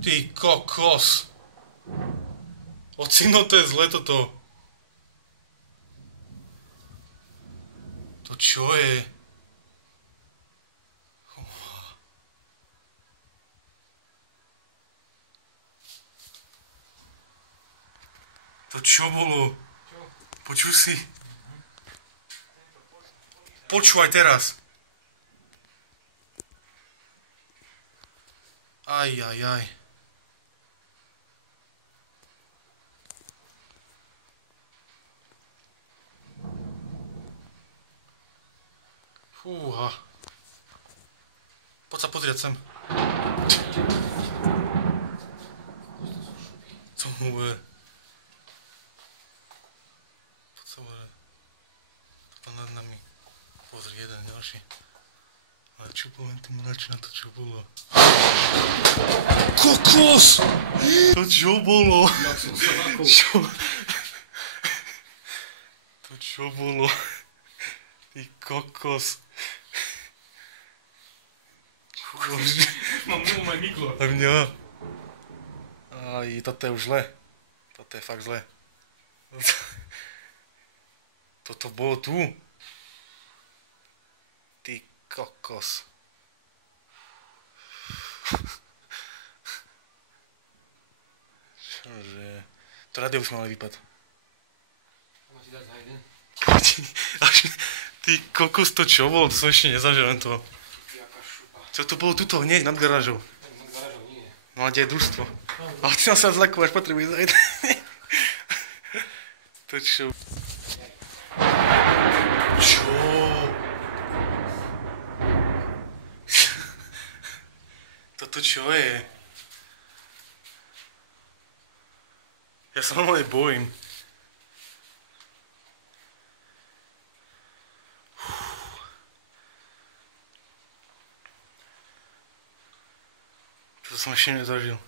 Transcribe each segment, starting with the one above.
Ty kokos. Ocino, to je zle toto. To čo je? To čo bolo? Počuj si. Počúvaj teraz. Aj. Fúha. Poď sa pozrieť sem. Co mu bude? Poď sa bude. To nad nami. Pozri, jeden, ďalší. Ale čo bolo len tým mrač na to, čo bolo? Kokos! To čo bolo? Čo? To čo bolo? Ty kokos. Mám mimo aj miklo. A mňa. Aj, toto je už zle. Toto je fakt zle. Toto bolo tu. Ty kokos. Čože? To rádio by sme mali vypať. Máš si dať za jeden? Ty kokos, to čo bolo? To som ešte nezažil len to. Jaká šupa. Čo to bolo tuto hneď nad garážou? Nad garážou nie. No a kde je družstvo? Ale ty sa zlakováš, potrebuješ zajít. To čo? Čo? Toto čo je? Ja sa normálne bojím. To som ešte nezažil.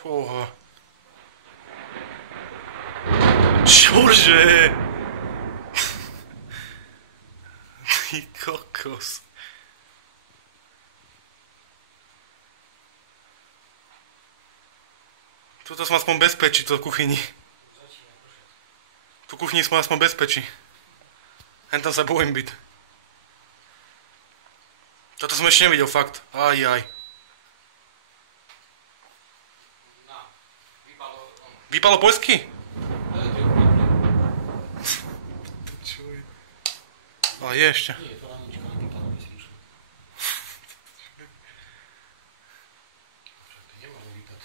Fúha. Čože? Ty kokos. Tuto som aspoň bezpečí, to v kuchyni. Tu kuchyni som aspoň bezpečí. Hen tam sa bojím byť. Toto som ešte nevidel, fakt. Aj. Vypalo poľsky? Čo je? A je ešte. Nie, to ranička na vypalo, by si išlo. Však to nemalo vypať.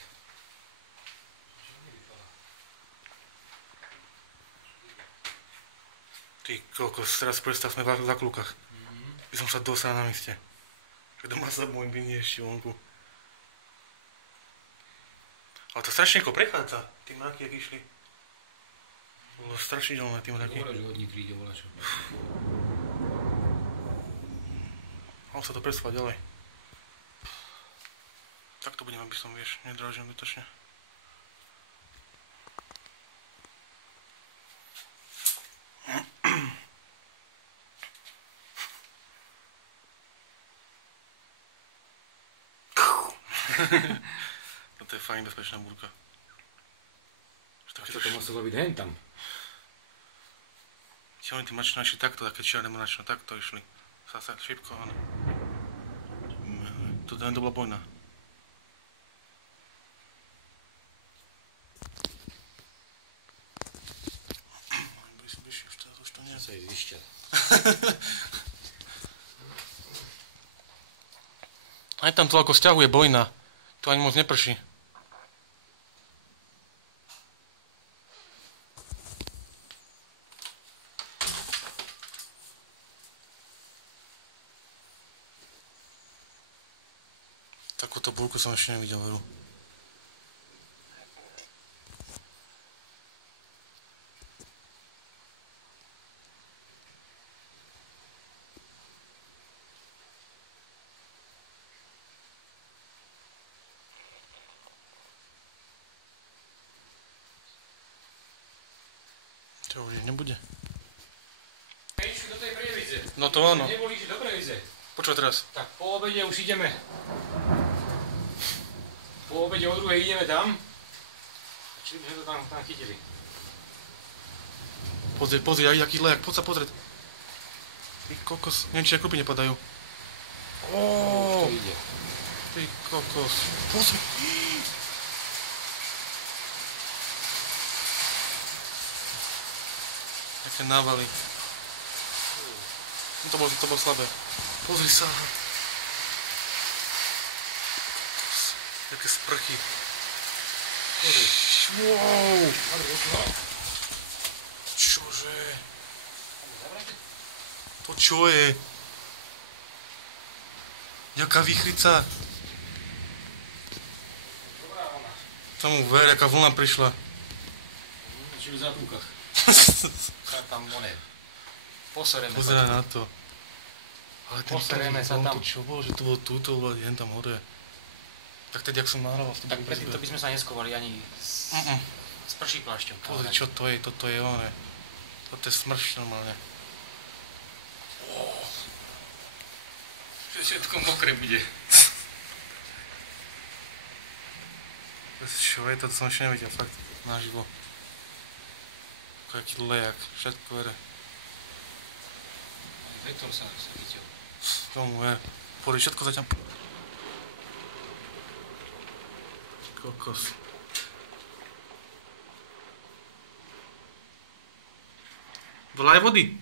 Čo nevypala? Ty kokos, teraz predstav sme v zaklukách. By som sa dosal na mieste. Keď doma sa bojím byť nie ešte vonku. Ale to strašne ako prechádza. Tí mraky, jak išli. Bolo strašidelné, tí mraky. Dobre, že od nich príde volačo. Mal sa to presúvať ďalej. Tak to budem, aby som, vieš, nedrážil bytočne. To je fajn bezpečná búrka. A čo to muselo byť hen tam? Či oni tí mačná išli takto, také čierne mračno, takto išli. Zase šipko, áno. To bola bojná. Bližšie, už to nie. Čo sa je zvyšťať? Aj tam to ako sťahuje bojna. To ani moc neprší. Takúto búrku som ešte nevidel, veru. Čo, už nebude? išli do tej prievidze. No to áno. Neboli išli do prievidze. Počúvaj teraz. Tak po obede už ideme. Po obede o 2:00 ideme tam. A či by sme to tam chytili. Pozri, aj aký lejak, poď sa pozrieť. Ty kokos, neviem, či aj krupy nepadajú. Oooo. To ide. Ty kokos. Pozri. Aké návaly. No to bolo slabé. Pozri sa. Jaké sprchy. Pozri. Wow. Čože? To čo je? Jaká výchrica? Dobrá ona. Tomu ver, jaká vlna prišla. Či v zápúkach. Sa tam one. Posereme sa. Pozeraj na to. Ale ten Posereme sa prvý tam. to čo bolo, že to bolo túto, ale jen tam hore. Tak teď, jak som nahrával v tom Tak predtým to by sme sa neskovali ani s prší plášťom. Pozri, čo to je, toto je one. Toto je smrš normálne. Že všetko mokré bude. Čo je to som ešte nevidel, fakt, naživo. Aký lejak, všetko vere. Vektor sa chytil. Tomu ver. Pozri, všetko zaťam. Kokos. Volaj vody.